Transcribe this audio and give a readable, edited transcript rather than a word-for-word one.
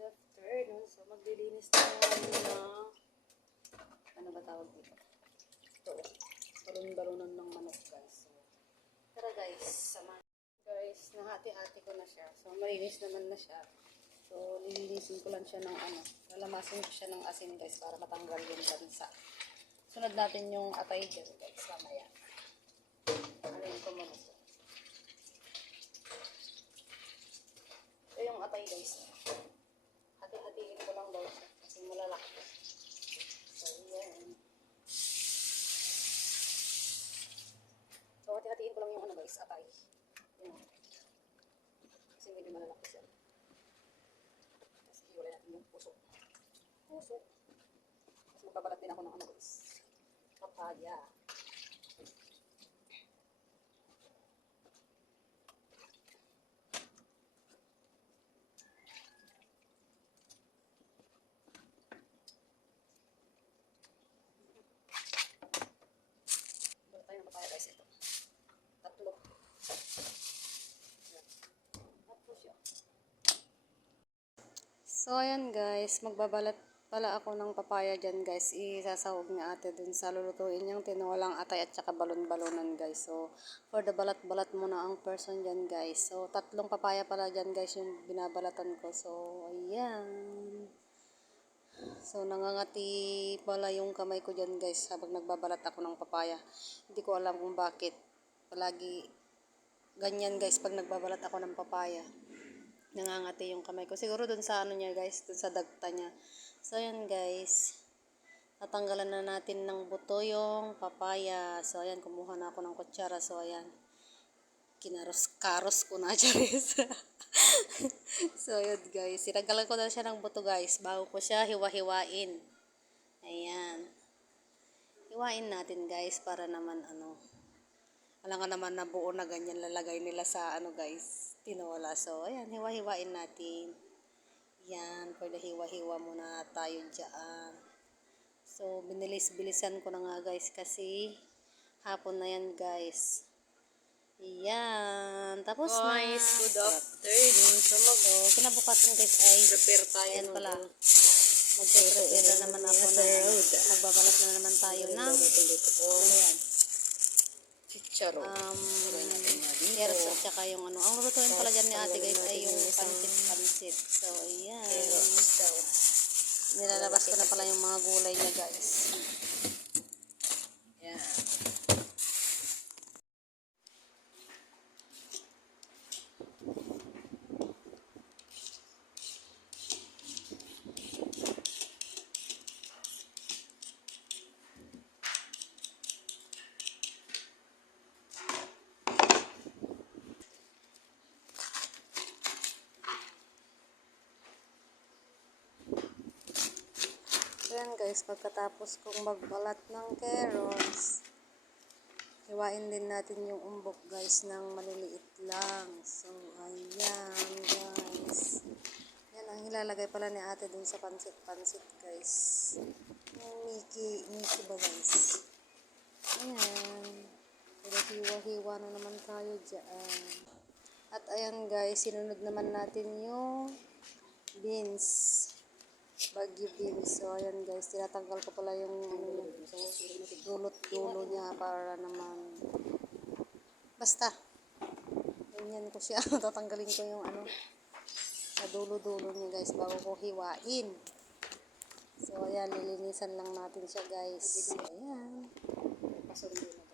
Good afternoon. So, maglilinis na ng ano ba tawag dito? Ito, balon-balonan ng manok, guys. So, tara guys, sama. Guys, nahati-hati ko na siya. So, malinis naman na siya. So, lilinisin ko lang siya ng ano. Lalamasin ko siya ng asin, guys, para matanggal yung bansa. Sunod natin yung atay dyan, guys, mamaya. Alayin ko muna ito. Ito yung atay, guys. Hati-hatiin ko lang daw siya kasi malalaki. So, yan. So, hati-hatiin ko lang yung ano, guys, atay. Yan. Kasi medyo malalaki siya. Tapos, iwalay natin yung puso. Puso. Tapos, magbabalat din ako ng ano, guys. Papaya. Tatlo. Tatlo siya. So, ayan guys, magbabalat pala ako ng papaya dyan guys. Isasahog ni ate dun sa lulutuin niyang tinolang atay at saka balon-balonan guys. So, for the balat-balat muna ang person dyan guys. So, tatlong papaya pala dyan guys yung binabalatan ko. So, ayan. So, nangangati pala yung kamay ko dyan guys habang nagbabalat ako ng papaya. Hindi ko alam kung bakit. Palagi ganyan guys pag nagbabalat ako ng papaya. Nangangati yung kamay ko. Siguro dun sa ano niya guys, dun sa dagta niya. So, ayan guys. Natanggalan na natin ng buto yung papaya. So, ayan. Kumuha na ako ng kutsara. So, ayan. Kinaros-karos ko na charis. So, ayan guys. Sinagalan ko na siya ng buto guys. Bago ko siya hiwa-hiwain. Ayan. Hiwain natin guys para naman ano. Alam nga naman na buo na ganyan lalagay nila sa ano guys, tinola. So, ayan, hiwa-hiwain natin. Yan, pwede hiwa-hiwa muna tayo dyan. So, binilis-bilisan ko na nga guys kasi hapon na yan guys. Yan, tapos Guys, na. good afternoon. So, kinabukasan guys ay Prepare tayo ayan ng pala. Magpe-prepare na naman ako na magbabalat na naman tayo ng ayan. chicharo. Carrots at saka yung ano. Ang lulutuin pala dyan ni ate guys ay yung pansit-pansit. So, ayan. Nilalabas ko na pala yung mga gulay niya guys. Ayan. Ayan guys, pagkatapos kong magbalat ng carrots, hiwain din natin yung umbok guys ng maliliit lang. So, ayan guys. Yan ang ilalagay pala ni ate dun sa pansit-pansit guys. Yung Mickey ba guys? Ayan. Hiwa-hiwa na naman tayo dyan. At ayan guys, sinunod naman natin yung beans. Bagyo beans. So, ayan guys, tinatanggal ko pala yung dulot-dulo niya para naman basta ganyan ko siya. Tatanggalin ko yung ano sa dulo-dulo niya guys bago ko hiwain. So, ayan, lilinisan lang natin siya guys. Ayan. Pasundo na.